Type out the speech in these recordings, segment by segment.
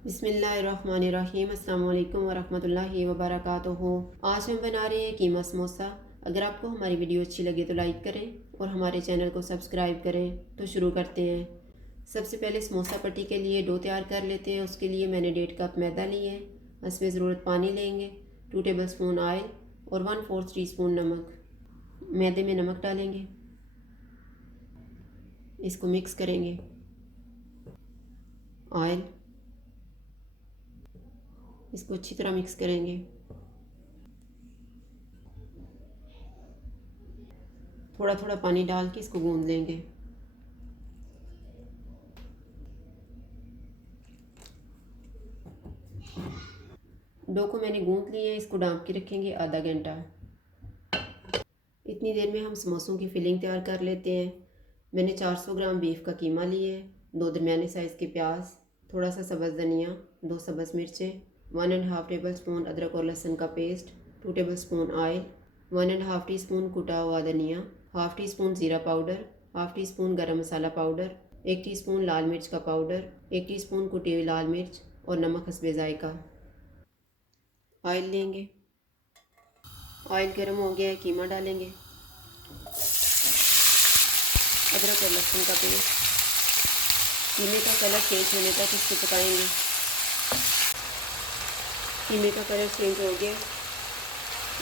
बिस्मिल्लाहिर्रहमानिर्रहीम। अस्सलाम वालेकुम वरहमतुल्लाहि वबरकातुहू। आज हम बना रहे हैं कीमा समोसा। अगर आपको हमारी वीडियो अच्छी लगे तो लाइक करें और हमारे चैनल को सब्सक्राइब करें। तो शुरू करते हैं। सबसे पहले समोसा पट्टी के लिए डो तैयार कर लेते हैं। उसके लिए मैंने 1.5 कप मैदा लिए है। इसमें ज़रूरत पानी लेंगे, 2 टेबल स्पून ऑयल और 1/4 टीस्पून नमक। मैदे में नमक डालेंगे, इसको मिक्स करेंगे। ऑयल, इसको अच्छी तरह मिक्स करेंगे। थोड़ा थोड़ा पानी डाल के इसको गूंद लेंगे। डो को मैंने गूंद लिया है, इसको ढाँप के रखेंगे आधा घंटा। इतनी देर में हम समोसों की फिलिंग तैयार कर लेते हैं। मैंने 400 ग्राम बीफ का कीमा लिया है, 2 दरमियाने साइज़ के प्याज, थोड़ा सा सब्ज़ धनिया, 2 सब्ज़ मिर्चें, 1.5 टेबल स्पून अदरक और लहसुन का paste, 2 table spoon oil, 1.5 teaspoon कुटा हुआ धनिया, हाफ़ टी स्पून ज़ीरा पाउडर, हाफ़ टी स्पून गर्म मसाला पाउडर, 1 टीस्पून लाल मिर्च का पाउडर, 1 टीस्पून कुटी हुई लाल मिर्च और नमक हस्बे ज़ायका। ऑयल लेंगे, ऑयल गर्म हो गया है, कीमा डालेंगे, अदरक और लहसुन का पेस्ट। कीमे का कलर चेंज होने तक इसको पकाएंगे। कीमे का कलर चेंज हो गया,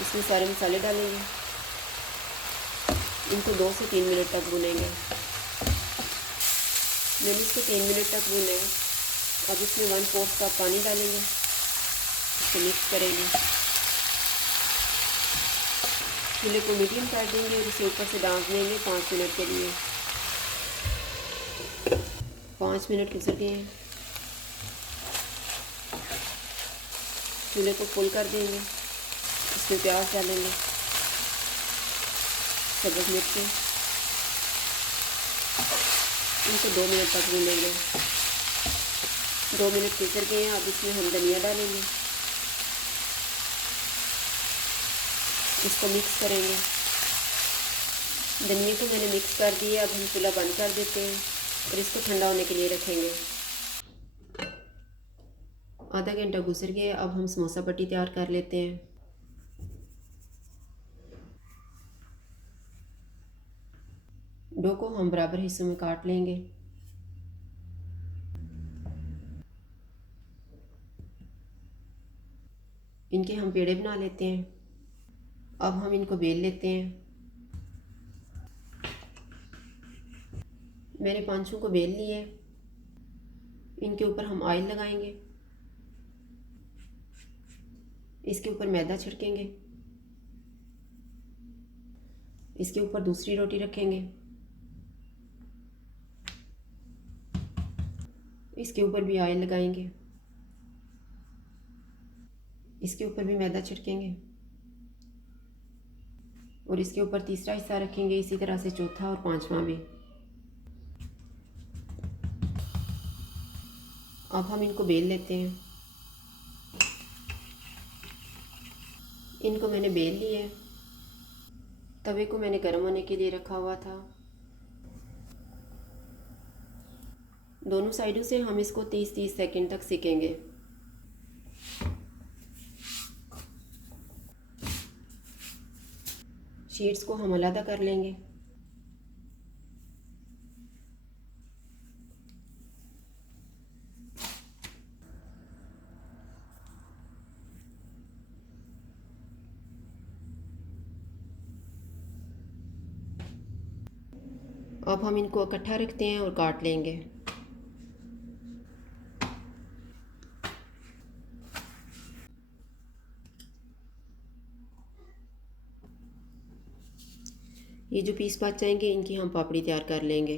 इसमें सारे मसाले डालेंगे। इनको 2 से 3 मिनट तक भूनेंगे। मैंने इसको 3 मिनट तक भूना है। अब इसमें 1/4 कप पानी डालेंगे, इसको मिक्स करेंगे। चूल्हे को मीडियम कर देंगे और इसे ऊपर से ढाँप देंगे 5 मिनट के लिए। 5 मिनट गुजर गए हैं। चूल्हे को फुल कर देंगे, इसमें प्याज डालेंगे, सब्ज़ मिर्ची, इनको 2 मिनट तक भूनेंगे। 2 मिनट गुजर गए हैं। अब इसमें हम धनिया डालेंगे, इसको मिक्स करेंगे। धनिया को मैंने मिक्स कर दिया। अब हम चूल्हा बंद कर देते हैं और इसको ठंडा होने के लिए रखेंगे। आधा घंटा गुजर गया। अब हम समोसा पट्टी तैयार कर लेते हैं। डो को हम बराबर हिस्सों में काट लेंगे। इनके हम पेड़े बना लेते हैं। अब हम इनको बेल लेते हैं। मैंने 5 को बेल लिया है। इनके ऊपर हम ऑयल लगाएंगे, इसके ऊपर मैदा छिड़केंगे, इसके ऊपर दूसरी रोटी रखेंगे, इसके ऊपर भी ऑयल लगाएंगे, इसके ऊपर भी मैदा छिड़केंगे और इसके ऊपर तीसरा हिस्सा रखेंगे। इसी तरह से चौथा और 5वां भी। अब हम इनको बेल लेते हैं। इनको मैंने बेल लिया है। तवे को मैंने गर्म होने के लिए रखा हुआ था। दोनों साइडों से हम इसको 30-30 सेकंड तक सेकेंगे। शीट्स को हम अलग कर लेंगे। अब हम इनको इकट्ठा रखते हैं और काट लेंगे। ये जो पीस बच जाएंगे इनकी हम पापड़ी तैयार कर लेंगे।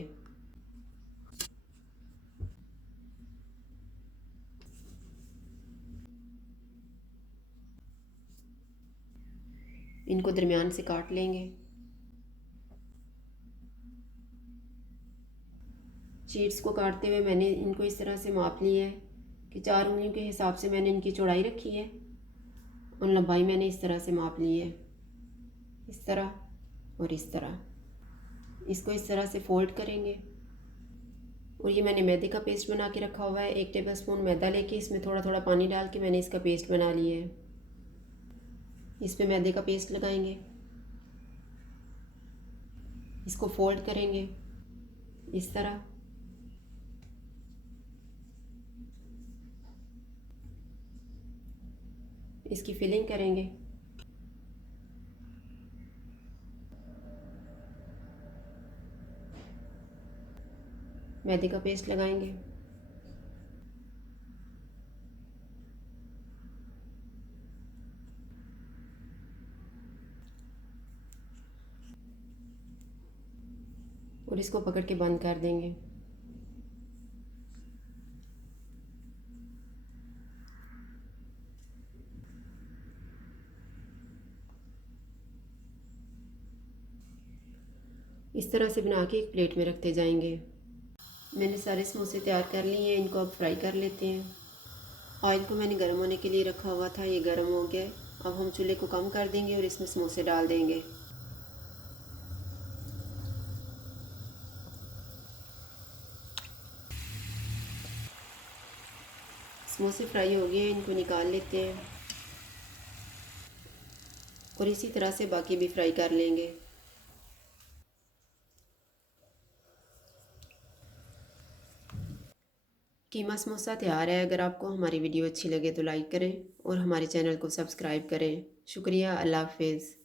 इनको दरमियान से काट लेंगे। शीट्स को काटते हुए मैंने इनको इस तरह से माप लिया है कि 4 उंगलियों के हिसाब से मैंने इनकी चौड़ाई रखी है और लंबाई मैंने इस तरह से माप ली है, इस तरह और इस तरह। इसको इस तरह से फोल्ड करेंगे और ये मैंने मैदे का पेस्ट बना के रखा हुआ है। 1 टेबलस्पून मैदा लेके इसमें थोड़ा थोड़ा पानी डाल के मैंने इसका पेस्ट बना लिया है। इस पे मैदे का पेस्ट लगाएंगे, इसको फोल्ड करेंगे इस तरह। इसकी फिलिंग करेंगे। मैदे का पेस्ट लगाएंगे। और इसको पकड़ के बंद कर देंगे। इस तरह से बना के एक प्लेट में रखते जाएंगे। मैंने सारे समोसे तैयार कर लिए हैं, इनको अब फ्राई कर लेते हैं। ऑयल को मैंने गर्म होने के लिए रखा हुआ था, ये गर्म हो गया। अब हम चूल्हे को कम कर देंगे और इसमें समोसे डाल देंगे। समोसे फ्राई हो गए हैं, इनको निकाल लेते हैं और इसी तरह से बाकी भी फ्राई कर लेंगे। कीमा समोसा तैयार है। अगर आपको हमारी वीडियो अच्छी लगे तो लाइक करें और हमारे चैनल को सब्सक्राइब करें। शुक्रिया। अल्लाह हाफिज़।